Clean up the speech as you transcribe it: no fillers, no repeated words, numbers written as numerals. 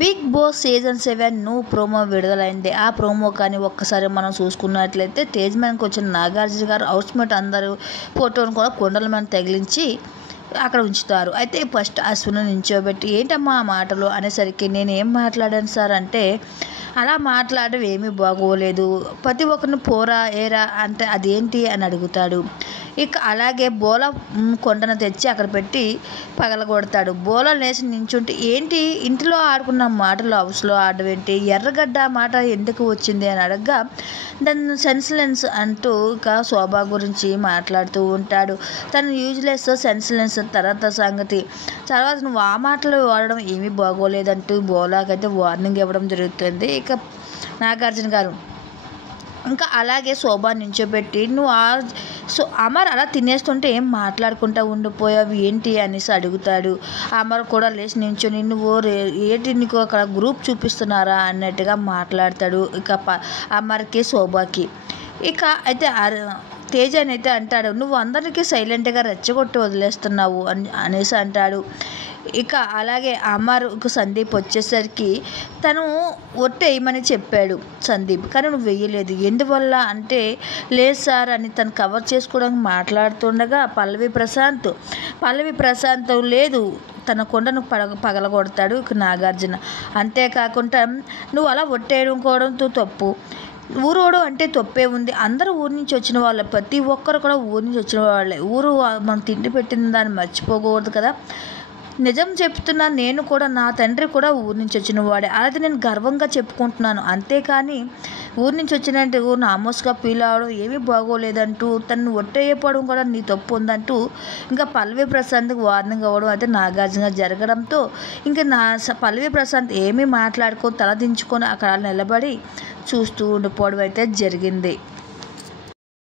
Big boss season 7 promo విడుదలైంది. ఆ promo కానీ ఒక్కసారి మనం చూసుకున్నట్లయితే స్టేజ్ మీదకి వచ్చిన నాగార్జున గారు హౌస్మేట్ అందరూ ఫోటోను కూడా కుండల మీద తగిలించి అక్కడ ఉంచుతారు. అయితే ఫస్ట్ అశ్విని నించోబెట్టి ఏంటమ్మా ఆ మాటలు అనేసరికి నేను ఏం మాట్లాడాను సార్ అంటే అలా మాట్లాడడం ఏమీ బాగోలేదు, ప్రతి ఒక్కరిని పోరా ఏరా అంటే అదేంటి అని అడుగుతాడు. ఇక అలాగే బోల కొండను తెచ్చి అక్కడ పెట్టి పగలగొడతాడు. బోల లేచి నించుంటే ఏంటి ఇంటిలో ఆడుకున్న మాటలు హౌస్లో ఆడడం ఏంటి, ఎర్రగడ్డ మాట ఎందుకు వచ్చింది అని అడగగా దాన్ని సెన్స్లెన్స్ అంటూ ఇక శోభ గురించి మాట్లాడుతూ ఉంటాడు. తను యూజ్లెస్ సెన్స్లెన్స్ తర్వాత సంగతి, తర్వాత నువ్వు ఆ మాటలు వాడడం ఏమీ బాగోలేదంటూ బోలాకైతే వార్నింగ్ ఇవ్వడం జరుగుతుంది. ఇక నాగార్జున గారు ఇంకా అలాగే శోభ నించోబెట్టి నువ్వు అమర్ అలా తినేస్తుంటే ఏం మాట్లాడుకుంటూ ఉండిపోయావు ఏంటి అనేసి అడుగుతాడు. అమర్ కూడా లేచి నించొని నువ్వు ఏంటి నీకు అక్కడ గ్రూప్ చూపిస్తున్నారా అన్నట్టుగా మాట్లాడతాడు. ఇక అమర్కి శోభకి ఇక అయితే తేజ అయితే అంటాడు నువ్వు అందరికీ సైలెంట్గా రెచ్చగొట్టి వదిలేస్తున్నావు అనేసి అంటాడు. ఇక అలాగే అమర్కు సందీప్ వచ్చేసరికి తను ఒట్టేయమని చెప్పాడు సందీప్, కానీ నువ్వు వెయ్యలేదు ఎందువల్ల అంటే లేదు సార్ అని తను కవర్ చేసుకోవడానికి మాట్లాడుతుండగా పల్లవి ప్రశాంత్ లేదు తన కొండను పగలగొడతాడు ఇక నాగార్జున. అంతేకాకుండా నువ్వు అలా ఒట్టేయడంతో తప్పు, ఊరోడు అంటే తప్పే ఉంది, అందరూ ఊరి నుంచి వచ్చిన వాళ్ళే, ప్రతి ఒక్కరు కూడా ఊరి నుంచి వచ్చిన వాళ్ళే, ఊరు మనం తిండి పెట్టిన దాన్ని మర్చిపోకూడదు కదా, నిజం చెప్తున్నాను, నేను కూడా నా తండ్రి కూడా ఊరి నుంచి వచ్చిన వాడే, అది నేను గర్వంగా చెప్పుకుంటున్నాను, అంతేకాని ఊరి నుంచి వచ్చినట్టు నామోస్గా ఫీల్ అవ్వడం ఏమీ బాగోలేదంటూ తను ఒట్టేయపడం కూడా నీ తప్పు ఉందంటూ ఇంకా పల్లవి ప్రశాంత్కి వార్నింగ్ అవ్వడం అయితే నాగార్జున జరగడంతో ఇంకా పల్లవి ప్రశాంత్ ఏమీ మాట్లాడుకో తలదించుకొని అక్కడ నిలబడి చూస్తూ ఉండిపోవడం అయితే జరిగింది.